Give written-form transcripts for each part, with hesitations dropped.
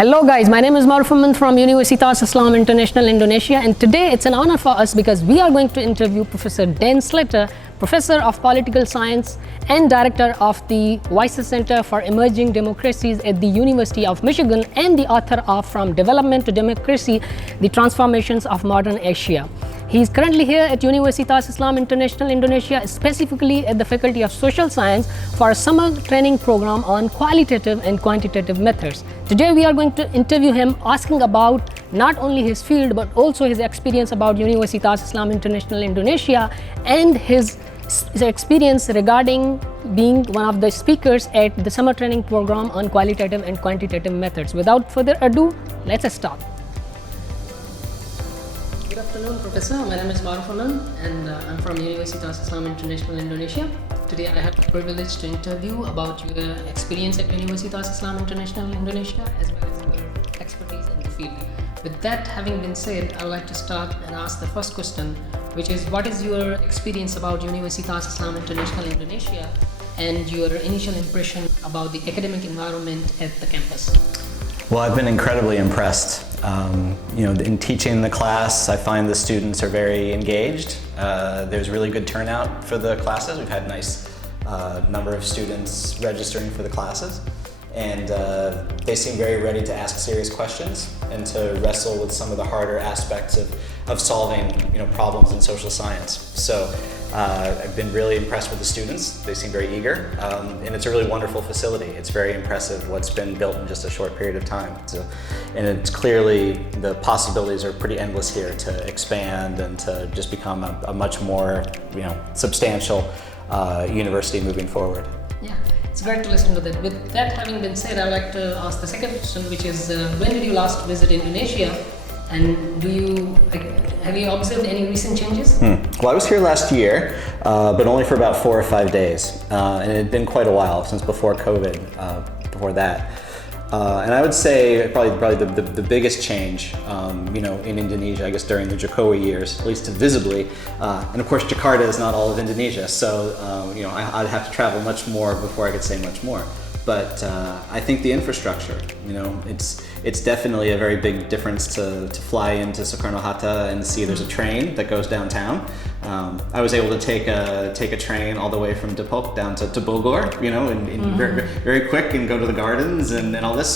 Hello guys, my name is Marfuman from Universitas Islam International Indonesia, and today it's an honor for us because we are going to interview Professor Slater, Professor of Political Science and Director of the Weiss Center for Emerging Democracies at the University of Michigan and the author of From Development to Democracy, The Transformations of Modern Asia. He is currently here at Universitas Islam International Indonesia, specifically at the Faculty of Social Science for a summer training program on qualitative and quantitative methods. Today we are going to interview him, asking about not only his field but also his experience about Universitas Islam International Indonesia and his experience regarding being one of the speakers at the summer training program on qualitative and quantitative methods. Without further ado, let's start. Good afternoon, Professor. My name is Marfuman and I'm from Universitas Islam International Indonesia. Today I have the privilege to interview about your experience at Universitas Islam International Indonesia as well as your expertise in the field. With that having been said, I would like to start and ask the first question, which is what is your experience about Universitas Islam International Indonesia and your initial impression about the academic environment at the campus? Well, I've been incredibly impressed. In teaching the class, I find the students are very engaged. There's really good turnout for the classes. We've had a nice number of students registering for the classes. And they seem very ready to ask serious questions and to wrestle with some of the harder aspects of solving problems in social science. So I've been really impressed with the students. They seem very eager, and it's a really wonderful facility. It's very impressive what's been built in just a short period of time. And it's clearly, the possibilities are pretty endless here to expand and to just become a much more substantial university moving forward. Yeah. It's great to listen to that. With that having been said, I'd like to ask the second question, which is when did you last visit Indonesia, and have you observed any recent changes? Well, I was here last year, but only for about 4 or 5 days, and it had been quite a while since before COVID. Before that, and I would say probably the biggest change, in Indonesia, I guess during the Jokowi years, at least visibly, and of course Jakarta is not all of Indonesia, so I'd have to travel much more before I could say much more. But I think the infrastructure, it's definitely a very big difference to fly into Soekarno-Hatta and see there's a train that goes downtown. I was able to take a train all the way from Depok down to Bogor, very, very quick, and go to the gardens and all this.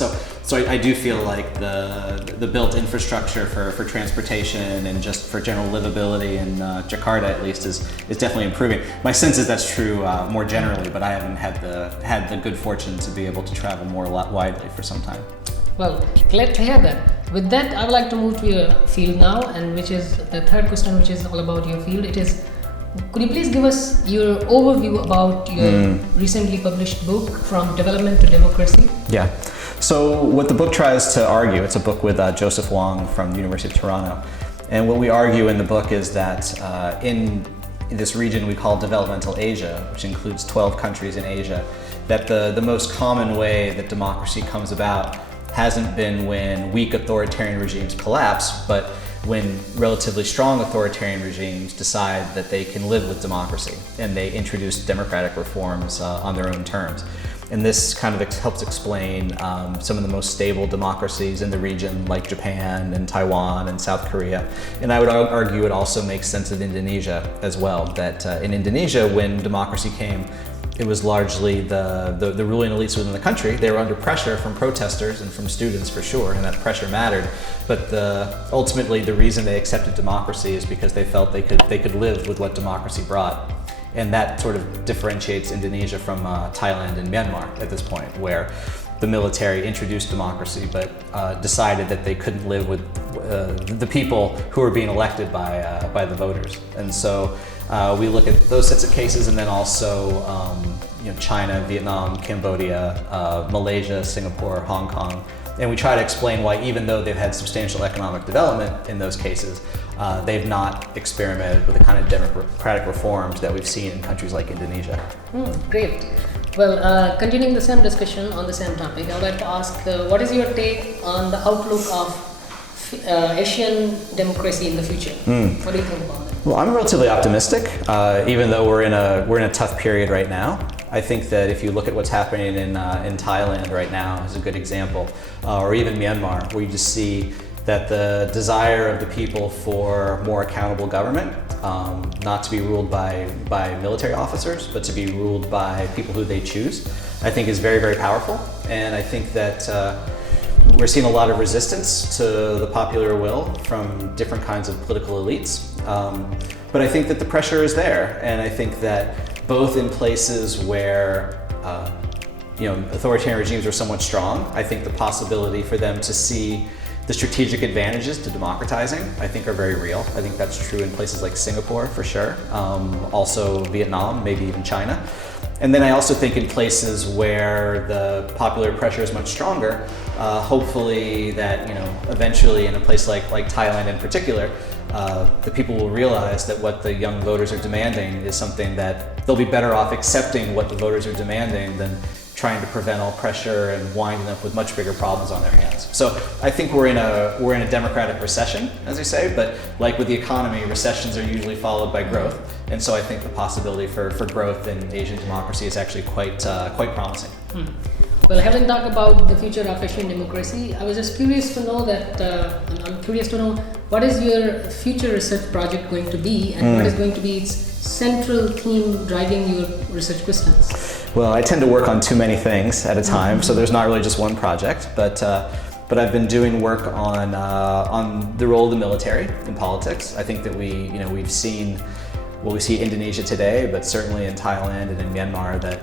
So I do feel like the built infrastructure for transportation and just for general livability in Jakarta at least is definitely improving. My sense is that's true more generally, but I haven't had the good fortune to be able to travel more widely for some time. Well, glad to hear that. With that, I would like to move to your field now, and which is the third question, which is all about your field. It is, could you please give us your overview about your recently published book, From Development to Democracy? Yeah. So what the book tries to argue, it's a book with Joseph Wong from the University of Toronto, and what we argue in the book is that in this region we call developmental Asia, which includes 12 countries in Asia, that the most common way that democracy comes about hasn't been when weak authoritarian regimes collapse, but when relatively strong authoritarian regimes decide that they can live with democracy and they introduce democratic reforms on their own terms. And this kind of helps explain some of the most stable democracies in the region, like Japan and Taiwan and South Korea. And I would argue it also makes sense of Indonesia as well, that in Indonesia, when democracy came, it was largely the ruling elites within the country. They were under pressure from protesters and from students for sure, and that pressure mattered. But ultimately, the reason they accepted democracy is because they felt they could live with what democracy brought. And that sort of differentiates Indonesia from Thailand and Myanmar at this point, where the military introduced democracy but decided that they couldn't live with the people who were being elected by the voters. And so we look at those sets of cases, and then also China, Vietnam, Cambodia, Malaysia, Singapore, Hong Kong. And we try to explain why, even though they've had substantial economic development in those cases, they've not experimented with the kind of democratic reforms that we've seen in countries like Indonesia. Great. Well, continuing the same discussion on the same topic, I would like to ask, what is your take on the outlook of Asian democracy in the future? What do you think about it? Well, I'm relatively optimistic, even though we're in a tough period right now. I think that if you look at what's happening in Thailand right now is a good example, or even Myanmar, where you just see that the desire of the people for more accountable government, not to be ruled by military officers, but to be ruled by people who they choose, I think is very, very powerful. And I think that we're seeing a lot of resistance to the popular will from different kinds of political elites. But I think that the pressure is there. And I think that both in places where authoritarian regimes are somewhat strong, I think the possibility for them to see the strategic advantages to democratizing, I think, are very real. I think that's true in places like Singapore, for sure. Also Vietnam, maybe even China. And then I also think in places where the popular pressure is much stronger, hopefully that, eventually in a place like Thailand in particular, the people will realize that what the young voters are demanding is something that they'll be better off accepting what the voters are demanding than trying to prevent all pressure and winding up with much bigger problems on their hands. So I think we're in a democratic recession, as you say, but like with the economy, recessions are usually followed by growth. And so I think the possibility for growth in Asian democracy is actually quite promising. Well, having talked about the future of Asian democracy, I was just curious to know that, I'm curious to know what is your future research project going to be, and what is going to be its central theme driving your research questions? Well, I tend to work on too many things at a time, so there's not really just one project, but I've been doing work on the role of the military in politics. I think that we've seen, we see Indonesia today, but certainly in Thailand and in Myanmar, that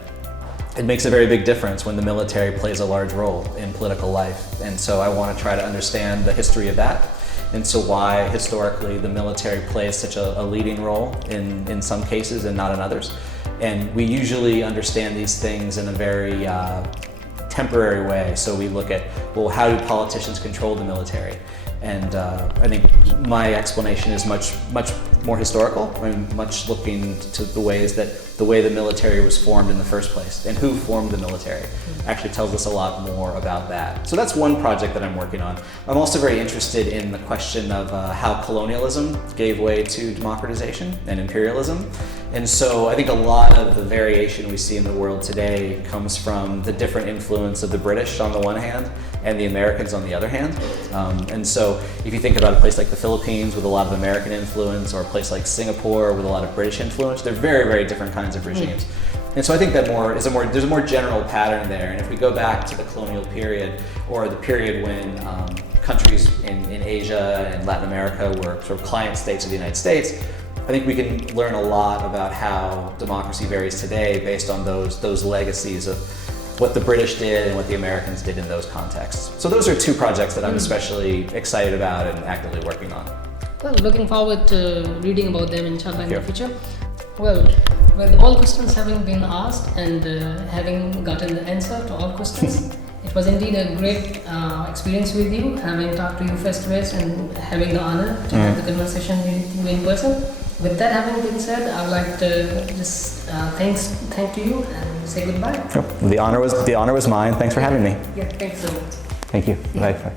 it makes a very big difference when the military plays a large role in political life. And so I want to try to understand the history of that, and so why historically the military plays such a leading role in some cases and not in others. And we usually understand these things in a very temporary way. So we look at, well, how do politicians control the military? And I think my explanation is much more historical. I mean, much looking to the way the military was formed in the first place and who formed the military actually tells us a lot more about that. So that's one project that I'm working on. I'm also very interested in the question of how colonialism gave way to democratization and imperialism. And so I think a lot of the variation we see in the world today comes from the different influence of the British on the one hand and the Americans on the other hand. And so if you think about a place like the Philippines with a lot of American influence, or a place like Singapore with a lot of British influence, they're very, very different kinds of regimes. And so I think that there's a more general pattern there. And if we go back to the colonial period, or the period when countries in Asia and Latin America were sort of client states of the United States, I think we can learn a lot about how democracy varies today based on those legacies of what the British did and what the Americans did in those contexts. So those are two projects that I'm especially excited about and actively working on. Well, looking forward to reading about them inshallah in the future. Well, with all questions having been asked and having gotten the answer to all questions, it was indeed a great experience with you, having talked to you face to face and having the honor to have the conversation with you in person. With that having been said, I would like to just thank you and say goodbye. Sure. The honor was mine. Thanks for having me. Yeah, thanks so much. Thank you. Bye.